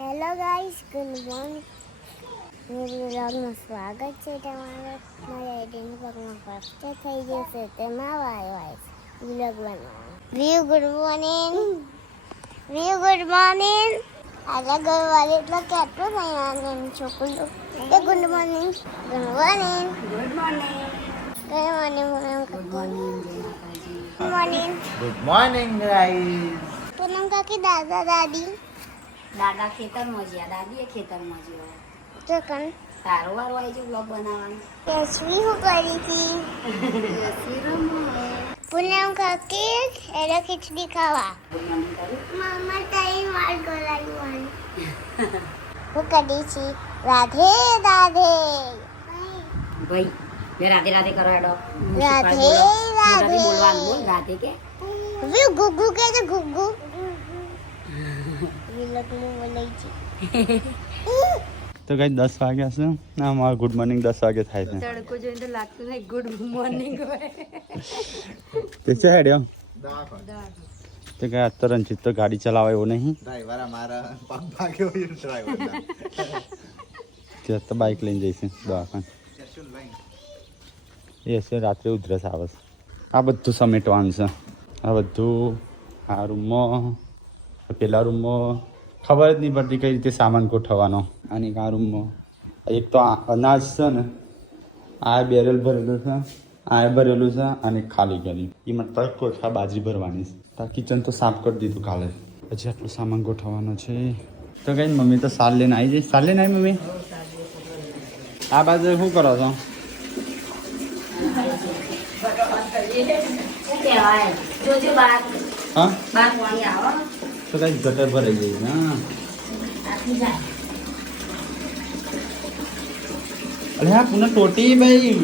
Hello guys, good morning. વ્લોગમાં સ્વાગત છે તમારું. મારા એડિંગ વ્લોગમાં ફર્સ્ટ થઈ જશે તેમાં વાય વ્લોગ બનાવવાનું. વ્યૂ ગુડ મોર્નિંગ. આગળ ગરવાલે એટલે કેટલું નહીં આને એમ છોકરું એ good morning. Good morning. Good morning. Good morning. Good morning. Good morning guys. Poonam કાકી, દાદા દાદી દાદા ખેતરમાં જ્યાં દાદી એ ખેતરમાં જ્યાં તો કણ તારો વારો આવી છે બ્લોગ બનાવવાનો. કેસવી હું કરી હતી. પૂનમ કાકી એને ખીચડી ખાવા મામા તારી માર ગલાયું હું કરી છી. રાધે રાધે ભાઈ લે રાધે રાધે કરો એડો રાધે રાધે બોલવાનું બોલ રાધે કે વે ગુગુ કે છે ગુગુ વિલકનું બોલાય છે. તો ગાઈસ 10 વાગ્યા છે ના મારું ગુડ મોર્નિંગ 10 વાગે થાય છે. તડકો જોઈને તો લાગતું નહીં ગુડ મોર્નિંગ હોય. તે છે હેડ્યો તે કે આ તો રણજીત તો ગાડી ચલાવે એવો નહીં. ડ્રાઈવર અમારા પગ ભાગ્યો એ ડ્રાઈવર તે તો બાઇક લઈને જઈશું દવાખાને. એ છે રાત્રે ઉધરસ આવે છે. આ બધું સમેટવાનું છે. આ બધું આ રૂમમાં પેલા રૂમમાં ખબર જ નહીં પડતી કઈ રીતે સામાન ગોઠવવાનો. અને આ રૂમમાં એક તો અનાજ છે ને આ બેરલ ભરેલું છે આ ભરેલું છે અને ખાલી ગયું એમાં તક કોઠા બાજરી ભરવાની છે. આ કિચન તો સાફ કરી દીધું કાલે. પછી આટલું સામાન ગોઠવવાનો છે. તો કઈ મમ્મી તો સાલ લઈને આવી જાય. સાલ લઈને આવી મમ્મી. આ બાજુ શું કરો છો? હા તો કઈ ગટર ભરાઈ જાય ના. અરે હા પુનઃ ટોટી ભાઈ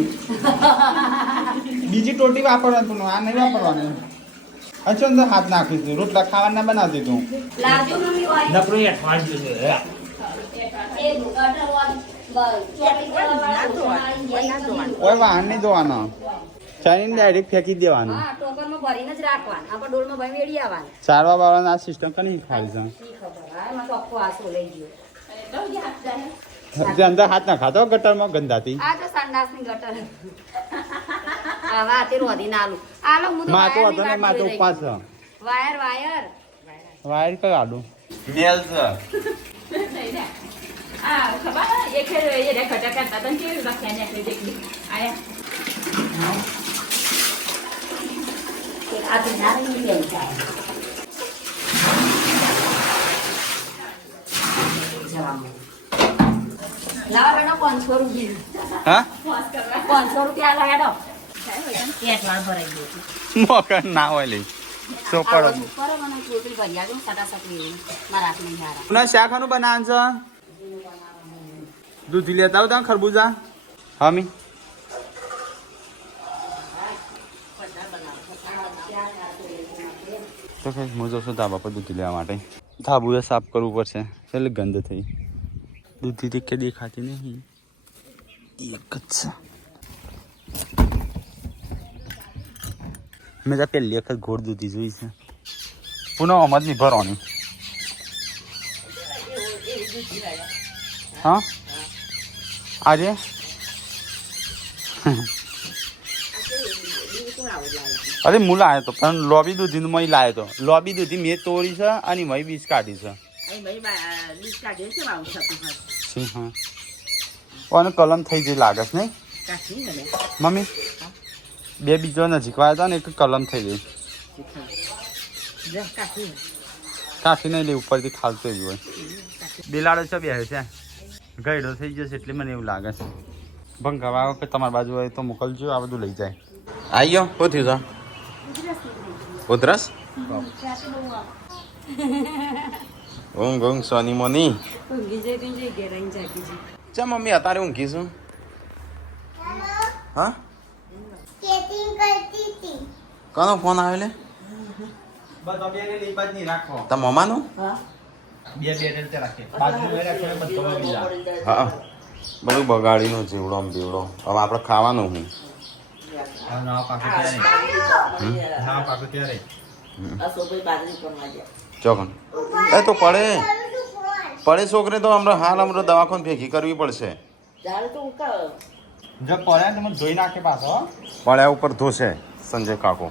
બીજી ટોટી વાપરવાની પુનઃ આ નહીં વાપરવાની. અચ્છા અંદર હાથ નાખીશું રોટલા ખાવાના ના બનાવતી તું નપરું અઠવાડિયું છે. ઓય વાહન નહીં ધોવાનો ચાઇનીઝ ડાયરેક્ટ ફેંકી દેવાનો. હા ટોકરમાં ભરીને જ રાખવાનું આપણે ડોલમાં ભરી વેડી આવવાનું. ચારવા બારવાની આ સિસ્ટમ કની ખાલી છે. શી ખબર હા એમાં ચોખ્ખો આસો લઈ ગયો જે અંદર હાથ ના ખાતો ગટરમાં ગંદાતી. આ તો સંડાસની ગટર આ વાતે રોધી નાલું આલો હું તો માં તો વાયરની હતો ને માં તો વાટ ઉપવાસ છે. વાયર વાયર વાયર કઈ આડું મેલ છે. આ ખબર એક એ રે ખટા કરતા તને કેવી લખ્યા ને દેખી આયા આ તો નાની બેન થાય લાવા બેનો 500 રૂપિયા હા 500 રૂપિયા લાડો કેટલા ભરાઈ ગયો મોકર ના હોય લે સોપડો. પર મને ચોટલી ભરી આગળ સટાસટી મારા હાથની હારા પુનઃ શાખાનું બનાવવાનું છે. દૂધી લેતા આવો તમે ખરબૂજા. હા મી તો કઈ હું જઉં છું ધાબા પર દૂધી લેવા માટે. ધાબુ સાફ કરવું પડશે એટલે ગંધ થઈ. દૂધી તો કે દેખાતી નહીં એક જ છે. મેં તો પહેલી વખત ઘોડ દૂધી જોઈ છે. પુનઃ અમદ નહીં ભરવાની. હા આજે અરે હું લાવ્યો હતો પણ લોબી દૂધી મય લાવ્યો હતો. લોબી દૂધી મેં તોડી છે અને મય બીજ કાઢી છે. હા અને કલમ થઈ જઈ લાગે છે નહીં મમ્મી? બે બીજો નજીક આવ્યા હતા ને એક કલમ થઈ ગઈ. કાઠી નહીં લે ઉપરથી ખાલતો જ હોય. બિલાડો છે બે છે ગયડો થઈ જશે એટલે મને એવું લાગે છે. ભંગાવા કે તમારી બાજુ હોય તો મોકલજો આ બધું લઈ જાય. આવી ગયો શું થયું છે ઉધરસ? ઊંઘ ઊંઘ સોની મોની ચા મમ્મી અત્યારે ઊંઘી છું. હા ચેટિંગ કરતી હતી. કોનો ફોન આવ્યો લે? તા મમ્માનો? હા બધું બગાડીનું જીવડો બીવડો. હવે આપણે ખાવાનું હું ચોકન એ તો પડે પડે છોકરે તો હમણાં દવાખાને ભેગી કરવી પડશે ઝાડ તો ઉકા જો પડ્યા તમે જોઈ નાખે પાછો પડ્યા ઉપર ધોશે સંજય કાકો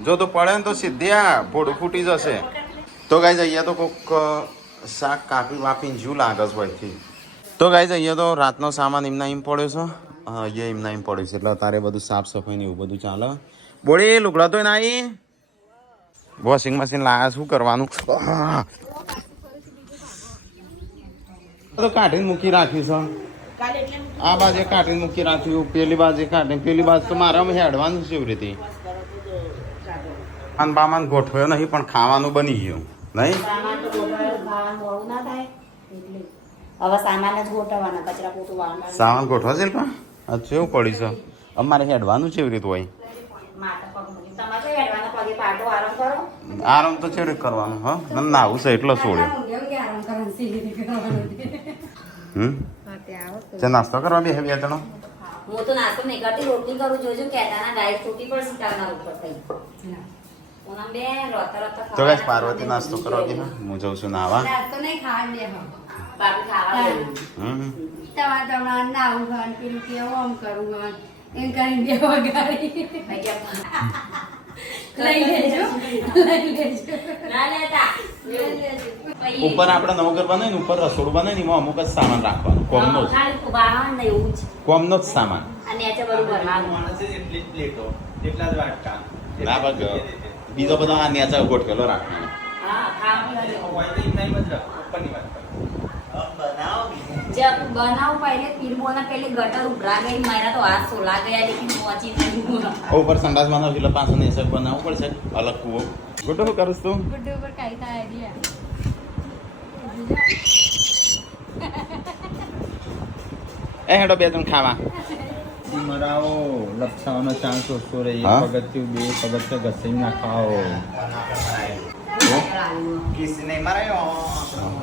જો તો પડે ને તો સીધી આ ભોડું ફૂટી જશે તો ગાઈઝ અહીંયા તો કોક શાક કાપી વાપીને જ્યું લાગે છે હોયથી તો ગાઈઝ અહીંયા તો રાતનો સામાન એમના એમ પડ્યો છે અહીંયા એમના એમ પડ્યું છે એટલે તારે બધું સાફ સફાઈ ને એવું બધું ચાલે બોળી લુગડા તો ના આવી વોશિંગ મશીન લાયા શું કરવાનું તો કાઢીને મૂકી રાખ્યું છે આ બાજુ કાઢીને મૂકી રાખ્યું પેલી બાજુ કાઢીને પેલી બાજુ તો મારે હેડવાનું છે એવી રીતે આન બામાન ગોઠવ્યો નહીં પણ ખાવાનું બની ગયું નહીં હવે સામાન જ ગોઠવવાના કચરા પોતું વાળવાના સામાન ગોઠવા છે પણ અચ્છા એવું પડી છે અમારે હેડવાનું છે એવી રીતે હોય તમારે હેડવાના પગે પાટો આરામ કરો આરામ તો ચેડે કરવાનું હા ના આવું છે એટલો છોડ્યો નાસ્તો કરવા બે બે જણો હું તો નાસ્તો નહીં કરતી રોટલી કરું જોજો કેટાના ડાયટ તૂટી પડશે તારના ઉપર થઈ ઓના બે રોતા રોતા તો ગાઈસ પાર્વતી નાસ્તો કરવા ગઈ હું જઉં છું નાવા નાસ્તો નહીં ખાવા દે બાપી ખાવા તમારે નાવું ખાવાનું પેલું કેવું આમ કરવું એમ કરીને બે વગાડી લઈ લેજો ના લેતા ઉપર આપણે નવું ઘર બનાવીને ઉપર રસોડું બનાવીને એમાં અમુક જ સામાન રાખવાનું કોમનો જ ખાલી બાવન ને એવું જ કોમનો જ સામાન અને આ બધું ભરવાનું ના બસ બીજો બધો આ નેચા ગોઠવેલો રાખવાનો હા ખાવાનું जब बनाओ पहले फिर बोला पहले गटर उभरा गई मेरा तो हाथ सोला गया लेकिन पहुंची नहीं हुआ ઉપર સંડાસ બનાવ એટલે પાછો ને સક બનાવવું પડશે અલગ કૂવો ગુડ્ડુ શું કરું તું ગુડ્ડુ ઉપર કાઈ થાય આઈડિયા એ હેડો બે જણ ખાવા મરાવો લપસાવાનો ચાન્સ ઓછો રહે હા? પગથિયું બે પગથિયું ઘસી ના ખાઓ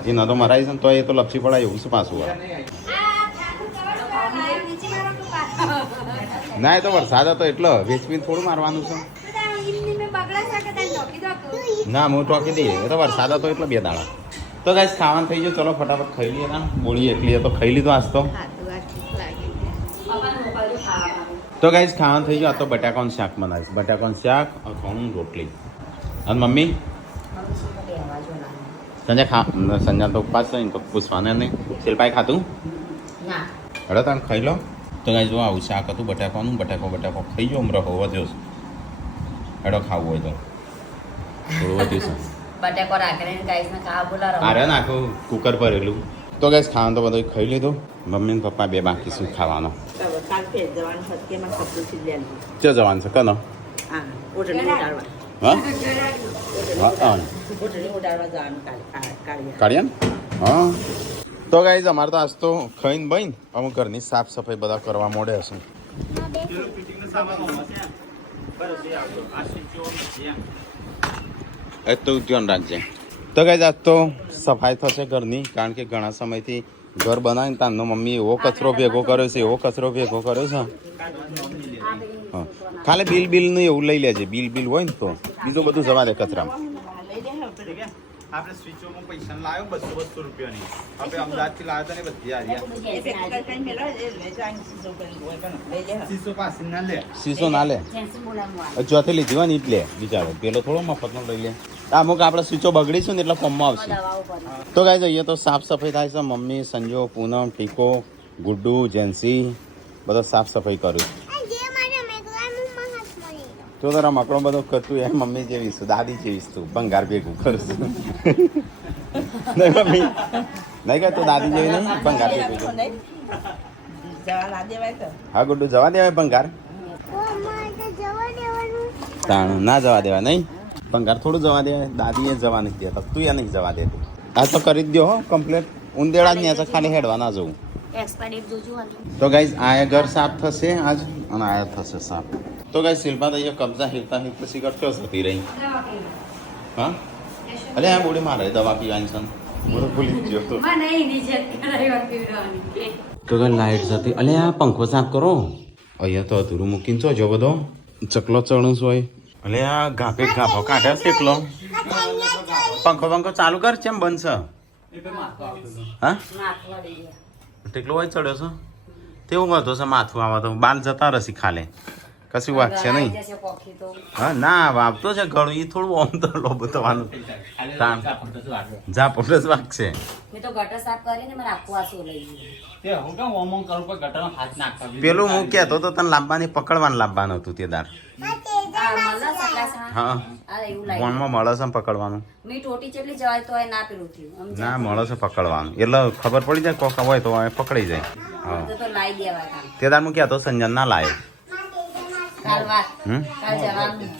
એના તો મરાય છે ને તો એ તો લપસી પડાય એવું છે પાછું ના એ તો વરસાદ હતો એટલો વેચવીને થોડું મારવાનું છે ના હું ટોકી દઈએ એ તો વરસાદ હતો એટલે બે દાડા તો ગાઈસ ખાવાનું થઈ ગયું ચલો ફટાફટ ખાઈ લઈએ ના બોળી એકલી તો ખાઈ લીધું આજ તો તો ગાઈસ ખાવાનું થઈ ગયું આ તો બટાકાનું શાક બનાવીશ બટાકાનું શાક ઘઉં રોટલી અને મમ્મી સંજય તો ઉપવાસ છે તો પૂછવાને નહીં શિલ્પાઈ ખાતું ના હડો તમે ખાઈ લો તો ગાઈસ જો આવું શાક હતું બટાકાનું બટાકો ખાઈ ગયો હમણાં વધ્યો છે હડો ખાવું હોય તો થોડું વધ્યું છે બટેકો રાખીને ગાઈસ ને ખાવા બોલાવો અરે નાખું કુકર ભરેલું તો ગાઈસ ખાવાનું તો બધું ખાઈ લીધું મમ્મી ને પપ્પા બે બાકી શું ખાવાનો કાલ ફેર જવાનું સત્ય માં કપડું સીધ્યા ચો જવાનું છે કનો હા ઓટલી ઉડાડવા હા હા ઓટલી ઉડાડવા જવાનું કાલે કાઢ્યા હા તો ગાઈસ અમારે તો આજ તો ખાઈને બહીને અમુક ઘરની સાફ સફાઈ બધા કરવા મોડે હશે એ તો ધ્યાન રાખજે તો ગાઈસ આજ તો સફાઈ થશે ઘરની કારણ કે ઘણા સમયથી ઘર બનાવીને તારનો મમ્મી એવો કચરો ભેગો કર્યો છે હા ખાલી બિલ નું એવું લઈ લેજે બિલ હોય ને તો બીજું બધું જવા દે કચરામાં આપણે સ્વિચોમાં પૈસા લાવ્યો 200 રૂપિયાની આપણે અમદાવાદથી લાવ્યો ને બધી શીશો પાસે ના લે શીશો ના લે ચોથી લીધી હોય ને ઈ જ લે બિચારો પેલો થોડો મફતનો લઈ લે અમુક આપણે સ્વિચો બગડીશું ને એટલે ફોર્મમાં આવશે તો ગાઈસ અહીંયા તો સાફ સફાઈ થાય છે મમ્મી સંજો પૂનમ ટીકો ગુડ્ડુ જેન્સી બધો સાફ સફાઈ કર્યું તો તારા મકડો બધો કરતું એ મમ્મી જેવીશું દાદી જેવીશું ભંગાર ભેગું કરશું નહીં મમ્મી નહીં કહે તું દાદી જેવી નહીં ભંગાર ભેગું હા ગુડ્ડુ જવા દેવાય ભંગાર તાણ ના જવા દેવા નહીં ભંગાર થોડું જવા દેવાય દાદીએ જવા નથી દેતા તું એ નહીં જવા દેતી આ તો કરી જ દો હો કમ્પ્લીટ ઉંદેડા જ નહીં ખાલી હેડવા ના જવું તો ગાઈઝ આ ઘર સાફ થશે આજ અને આ થશે સાફ તો ગાઈઝ શિલ્પા તો અહીંયા કબજા હિલતા પછી કરતો જતી રહી હા અરે આ બોડી મારે દવા પીવાની છે બોલો ભૂલી ગયો તો તો લાઈટ જતી અલે આ પંખો સાફ કરો અહીંયા તો અધૂરું મૂકીને છો જો બધો ચકલો ચણું હોય અલે આ ગાફો કાઢ્યા છે એકલો પંખો ચાલુ કર કેમ બંધ છે હા માથું વાળી ગયા. ટેકલો હોય ચડ્યો છો તેવું હતો છે માથું આવા તો બાલ જતા રસી ખાલે કશું વાત છે નહીં. જશે પોખી તો હા ના વાપતો છે ઘણું એ થોડું ઓમ તો લોબો થવાનું ઝાપટ જ વાગશે. મેં તો ગટર સાફ કરીને મને આખું આસુ લઈ ગયું. પેલું હું કહેતો તો તને લાવવાની પકડવાનું લાવવાનું હતું તે દાર. આ મળે સકાસણા? હા આ એવું લાગ્યું. ફોનમાં મળે છે ને પકડવાનું. મેં ટોટી ચેટલી જવાય તો એ ના પેલું થયું સમજ્યા? ના મળે છે પકડવાનું એટલે ખબર પડી જાય કોક હોય તો હવે પકડી જાય. હા તો લાઈ દેવા કામ. તે દાર હું કહેતો સંજન ના લાયો. કાલ વાત હમ કાલ જવાનું.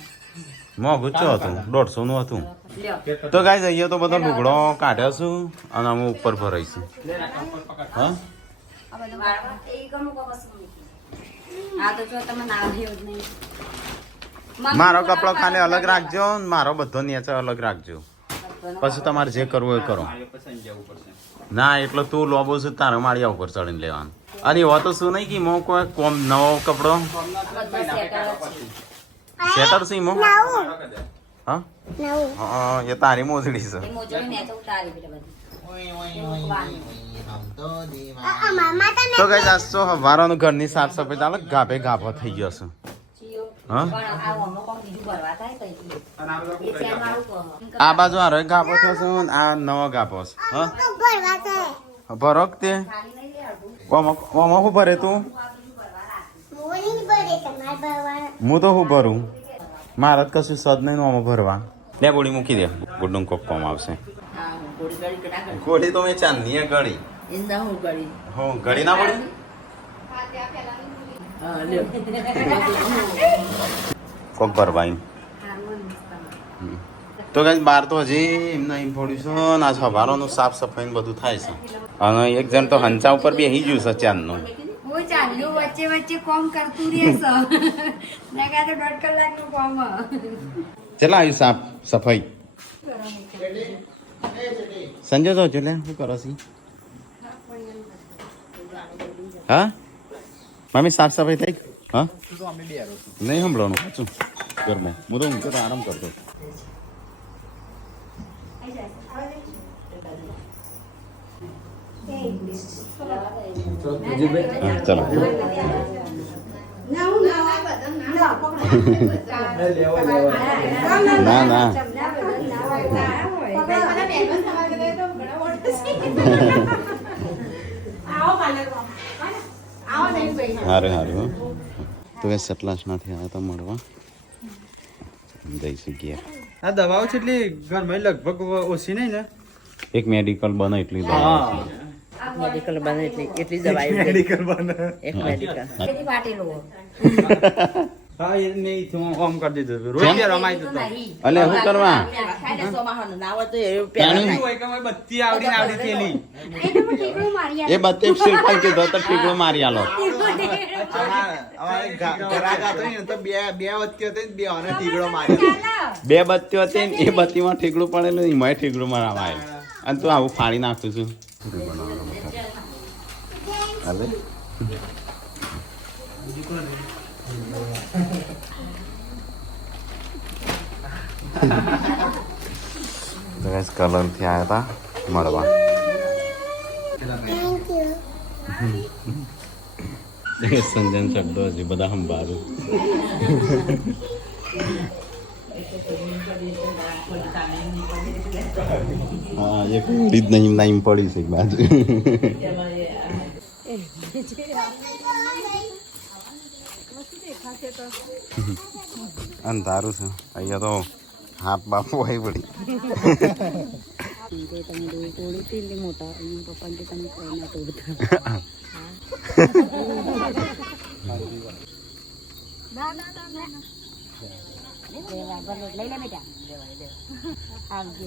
મોંઘું ચો હતું 150 નું હતું. લ્યો તો ગાય જઈએ તો બધો લુગડો કાઢ્યો છું અને અમે ઉપર ભરાઈશું. હા આ બધું વાળવા એ ગણું કો બસ આ તો જો તમે ના લેવું જ નહીં. મારો કપડો ખાલી અલગ રાખજો ને મારો બધો નીચે અલગ રાખજો. પછી તમારે જે કરવું એ કરો. ના એટલે તું લોબો છું તારે માળિયા ઉપર ચડીને લેવાનું. અને એવો તો શું નહીં કે મો કોઈ કોમ નવો કપડો બધું સેટર જ છે. સેટર છે મો. હા નવું હા એ તારી મોજડી છે. એ મોજડી ને તો ઉતારી પેલા બધી. મામા તમે તો ગાય આજ તો હવારોનું ઘરની સાફ સફાઈ ચાલે ગાભે ગાભો થઈ ગયો છે. ચીયો. હા? પણ આ ઓમો કોણ બીજું ભરવા થાય કઈ એ ચેન વાળું કહો. આ બાજુ આ રોય ગાભો થયો છે ને આ નવો ગાભો છે. હા તો ભરવા છે ભરો કે તે ખાલી નહીં લે અડધું. ઓમાં શું ભરે તું? મોની ભરે તમારે ભરવા હું તો શું ભરું મારે તો કશું સદ નહીં ઓમાં ભરવા. લે બોડી મૂકી દે ગુડું કોક કોમ આવશે. હા ગોળી ગળી કડા કરી. ગોળી તો મેં ચાંદની ગળી ઇંદા હું ગળી. હો ગળી ના પડી. હા લ્યો. કોક ભરવાઈ. તો કઈ બાર તો હજી એમને એમ પડ્યું છે ને આ સવારોનું સાફ સફાઈ ને બધું થાય છે. અને એક જણ તો હંચા ઉપર બેસી ગયું છે ચાંદનું. હું ચાલ્યું વચ્ચે વચ્ચે કોમ કરતું રહેશે ને કાં તો 1.5 કલાકનું કોમ ચલા આવ્યું સાફ સફાઈ સંજય તો છે લે શું કરો છી? હા મમ્મી સાફ સફાઈ થઈ? હા નહીં સંભળવાનું સાચું ઘરમાં હું તો ઊંઘતો તો આરામ કરતો. હા, ચલો ના ના સારું સારું તો એ સટલાસનાથી આવ્યા હતા મળવા જઈશું ગયા. આ દવાઓ છે એટલી ઘરમાં લગભગ ઓછી નહીં ને. એક મેડિકલ બને એટલી મેડિકલ બને એટલી દવાઈ મેડિકલ બને. એક મેડિકલ કેટલી પાટેલું હોય? હા એ નહીં ઓમ કરી દીધું રોજ રમાઈ જતો. અલે શું કરવા ખાઈને સોમાવાનું ના હોય તો એવું તાણી? હોય કે અમે બત્તી આવડી ને આવડી તેલી. એ બત્તી શિલ્પા કીધો તો ઠીકડો મારી આલો. ઘરાક હતો ને તો બે વચ્ચે હતી ને બે અને ટીગડો માર્યો. બે બત્તીઓ હતી ને એ બત્તીમાં ઠીકડું પડેલું એમાં ઠીકડું મારવામાં આવ્યું અને તું આવું ફાડી નાખું છું. હાલે કલર થી આવ્યા હતા મળવા. થેન્ક યુ સંજન શબ્દો હજી બધા સંભાળું. હા એક ઉડી જ નહીં નાઈમ પડી છે એક બાજુ. અંધારું છે અહીંયા તો હાથ બાપુ આવી પડી. લઈ લે બેટા.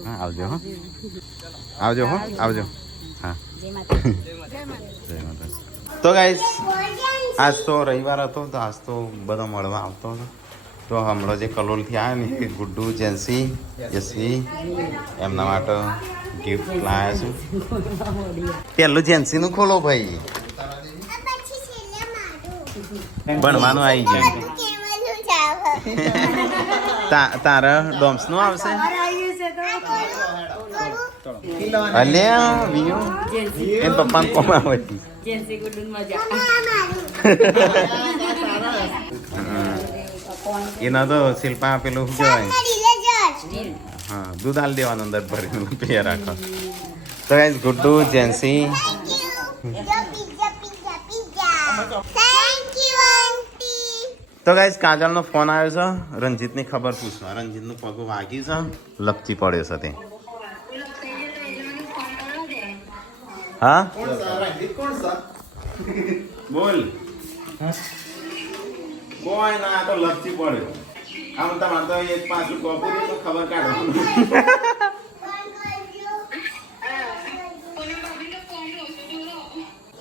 હા આવજો હો આવજો હો આવજો. હા જય માતા. જય માતા. તો ગાઈસ આજ તો રવિવાર હતો તો આજ તો બધો મળવા આવતો હતો. તો હમણાં જે કલોલથી આવ્યા ને એ ગુડ્ડુ જેન્સી યશવી એમના માટે ગિફ્ટ લાવ્યા છું. પહેલું જેન્સીનું ખોલો ભાઈ પછી છેલ્લે મારું ભણવાનું આવી ગયું. કેવાનું જાવ તારા ડોમ્સનું આવશે. આવી ગયું છે તો કરું અલ્યા વિયો એમ પપ્પા કોમ આવતી જેન્સી ગુડુન મજા એના તો શિલ્પા પેલું શું કહેવાય હા દૂધ હાલ દેવાનું અંદર ભરીને પીએ રાખો તો ગાઈસ ગુડ્ડુ જેન્સી તો ગાઈસ કાજલનો ફોન આવ્યો છે રંજીતની ખબર પૂછવા રંજીતનું પગ વાગ્યું છે લપચી પડ્યો છે તે હા બોલ કોઈ ના આ તો લપચી પડ્યો આમ તમારે તો એક પાછું ગોપું તો ખબર કાઢવાનું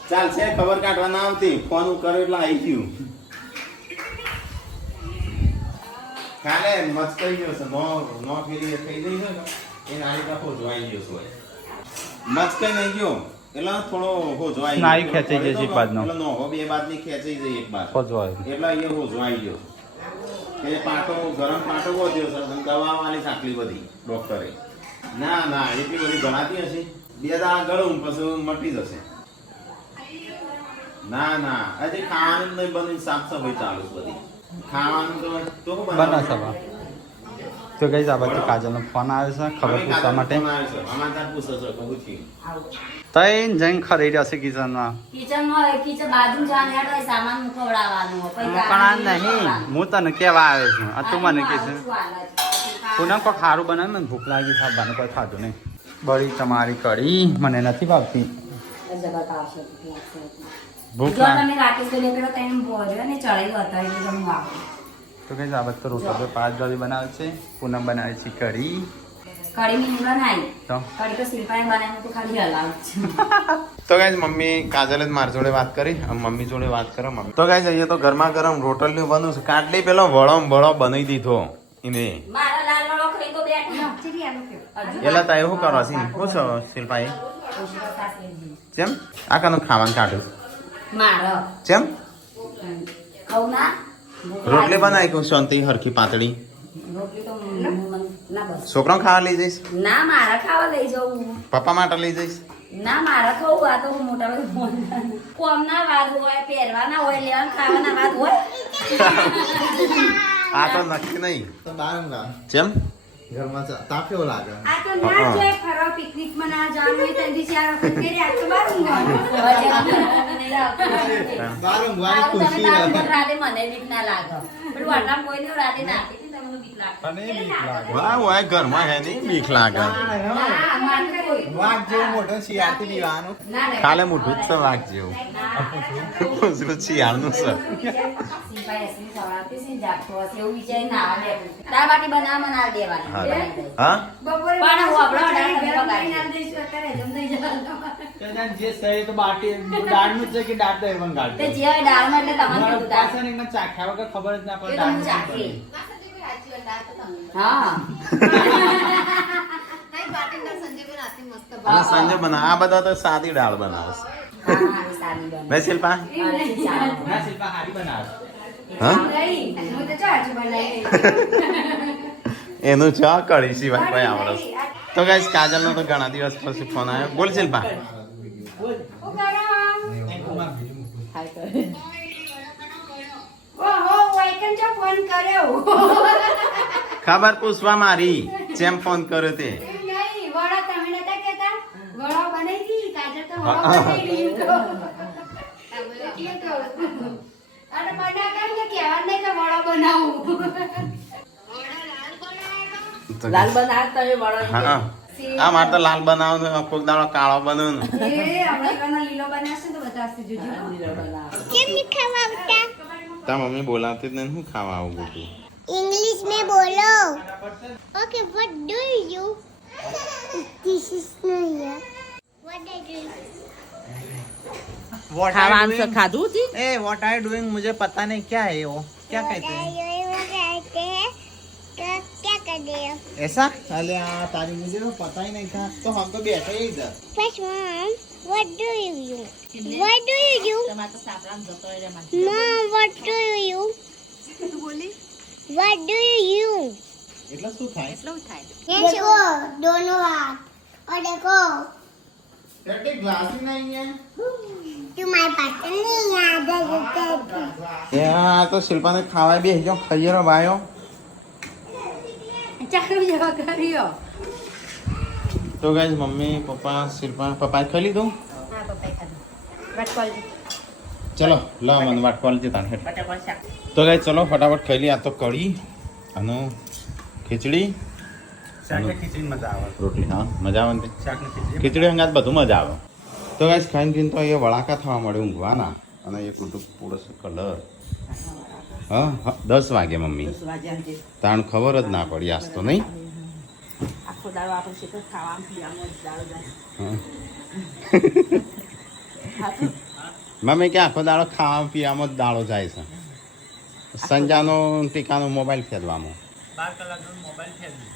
ચાલશે ખબર કાઢવા ના આવતી ફોન કર્યો એટલે આવી ગયું કાલે મસ્ત થઈ ગયો છે નો ફેરી થઈ ગઈ છે એ નાની કાપો જોઈ ગયો છે મસ્ત કઈ નહીં ગયો એટલે થોડો હો જોઈ નાઈ ખેંચાઈ જશે બાદનો એટલે નો હો બે બાદની ખેંચાઈ જઈ એક બાદ હો જોઈ એટલે એ હો જોઈ ગયો એ પાટો ગરમ પાટો વધ્યો છે દવા વાળી સાકલી બધી ડોક્ટરે ના ના એટલી બધી ગણાતી હશે બે દાડા ગળું પછી મટી જશે ના ના હજી ખાવાનું નહીં બની સાફ સફાઈ ચાલુ બધી ખાવાનું તો બના સભા તો ગઈ આ બાજુ કાજલનો ફોન આવ્યો છે ખબર પૂછવા માટે તઈ જઈને ખરી રહ્યો છે કિચનમાં કિચન બાજુ જાને હેડો સામાન મુકવડાવવાનો પણ નહીં હું તને કેવા આવ્યો છું આ તું મને કે છે પૂનમ કોઈ ખારું બનાવે મને ભૂખ લાગી ખાવાનું કોઈ ખાધું નહીં બળી તમારી કઢી મને નથી ભાવતી ભૂખ તમે રાકેશ તો લેકડો તઈને બોર્યો ને ચડાઈ હતા એટલે તમે વાવો તો કઈ આ બધું રોટલો 5 જોડી બનાવે છે પૂનમ બનાવે છે કઢી કઢી મી બનાવી તો કઢી તો શિલ્પાએ બનાવી તો ખાલી હલાવ છે તો ગાઈસ મમ્મી કાજલે જ મારી જોડે વાત કરી મમ્મી જોડે વાત કરો મમ્મી તો ગાઈસ અહીંયા તો ગરમા ગરમ રોટલીઓ બનવું છે કાટલી પેલો વળો બનાવી દીધો એને મારા લાલ વળો ખાઈ તો બેઠો એલા તા એવું કરવા છે પૂછો શિલ્પાએ કેમ આ કાનું ખાવાનું કાઢ્યું મારો કેમ ખાવ ના રોટલી બનાવી કહું શાંતિ હરખી પાતળી રોટલી તો ના બસ છોકરો ખાવા લઈ જઈશ ના મારા ખાવા લઈ જાઉં પપ્પા માટે લઈ જઈશ ના મારા ખાવું આ તો મોટા ભાઈ કોમ ના વાત હોય પહેરવાના હોય લેવાના ખાવાના વાત હોય આ તો નક્કી નહીં તો બારંગા કેમ ઘરમાં તાપ્યો લાગે આ તો ના જાય ફરવા પિકનિક માં ના જવાનું હોય ત્યાંથી 4 વખત ફેરે આ તો બાર બારંગવાની ખુશી રાતે મને બીક ના લાગે પણ વાટામ કોઈ ને રાતે નાખી તમને બીક લાગે વાહ વાહ ઘરમાં હે નહીં બીક લાગે વાઘ જેવો મોટો શિયાળથી દીવાનો કાલે મોટું જ તો વાઘ જેવું શિયાળનું સર હા બપોરે પણ હું આપણો ગરમ અઢાર કરીને આલ દઈશું, અત્યારે જમ થઈ જવાનું. જે સહી તો બાટી દાળનું જ છે કે દાળ તો એમાં તે ગાળતો જે હોય દાળમાં એટલે તમને કીધું દાળ. પાછળ એકમાં ચાખ્યા વગર ખબર જ ના એ પડે તો હું દાળ ચાખી. હા અને સંજય બનાવે આ બધા તો સાદી દાળ બનાવે છે હા, સાદી બને. ભાઈ શિલ્પા ના શિલ્પા હારી બનાવે હા નહીં, હું તો ચાટ બનાવી. એનું ચા કઢી સિવાય કોઈ આવડે છે. તો ગાઈસ કાજલનો તો ઘણા દિવસ પછી ફોન આવ્યો બોલ શિલ્પા હું કરો? ઓહો, વાઈકન જો ફોન કર્યો. ખબર પૂછવા મારી જેમ ફોન કર્યો તે એમ નહીં, વડા તમે નતા કહેતા? વડા બનાવી દી, કાજલ તો વડા બનાવી દી, એમ કહો. એટલે કહું. અને મને કેમ કે કહેવાનું નહીં કે વડા બનાવું. લાલ બનાવ તમે વડો હા આ મારે તો લાલ બનાવવાનું કોઈક દાડો કાળો બનાવવાનું એ આપણે કરના લીલો બનાવશે તો બતાવશે જોજો. કેમ નહીં ખવાવતા તા મમ્મી બોલાવતી જ નહીં હું ખાવા આવું બધું इंग्लिश में बोलो okay what do you this is no here what I do ખાવાનું છે ખાધું હતી eh what are you doing मुझे पता नहीं क्या है वो क्या कहते हैं कहते हैं तो क्या कर रहे हो ऐसा अरे हाँ तारी मुझे तो पता ही नहीं था तो हम तो बैठे ही इधर first mom what do you what do you તમારે તો સાપરામ જતો રહે માં mom what do you what do you એટલે શું થાય देखो दोनों हाथ और देखो એટલે ગ્લાસ નહીં હે तुम्हारे पास नहीं याद है યા તો શિલ્પાને ખાવા બેસી જાઓ ખાઈએ રો ભાઈઓ ચાકરી જેવા કર્યો તો ગાઈસ મમ્મી પપ્પા શિલ્પા પપ્પાએ ખાઈ લીધું હા પપ્પાએ ખાધું વટકોલ ચલો લા મને વાટકોલ છે તાન હેઠ બટાકા શાક તો ગાઈસ ચલો ફટાફટ ખાઈ લઈએ આ તો કઢી અને ખીચડી શાકને ખીચડીને મજા આવે રોટલી હા મજા આવે ને તે? શાકને ખીચડી ખીચડી અંગાત બધું મજા આવે તો ગાઈસ ખાઈને પીને તો અહીંયા વળાકા થવા મળે ઊંઘવાના અને એક ઉલટું પૂરો કલર હા 10 વાગે મમ્મી 10 વાગ્યા સુધી તાણ ખબર જ ના પડી આજ તો નહીં આખો દાડો આપણે છે તો ખાવામાં પીવામાં જ દાડો જાય હા. મમ્મી કે આખો દાડો ખાવા પીવામાં જ દાડો જાય છે સંજાનો ટીકાનો મોબાઈલ ફેરવામાં 12 કલાકનો મોબાઈલ ફેરવી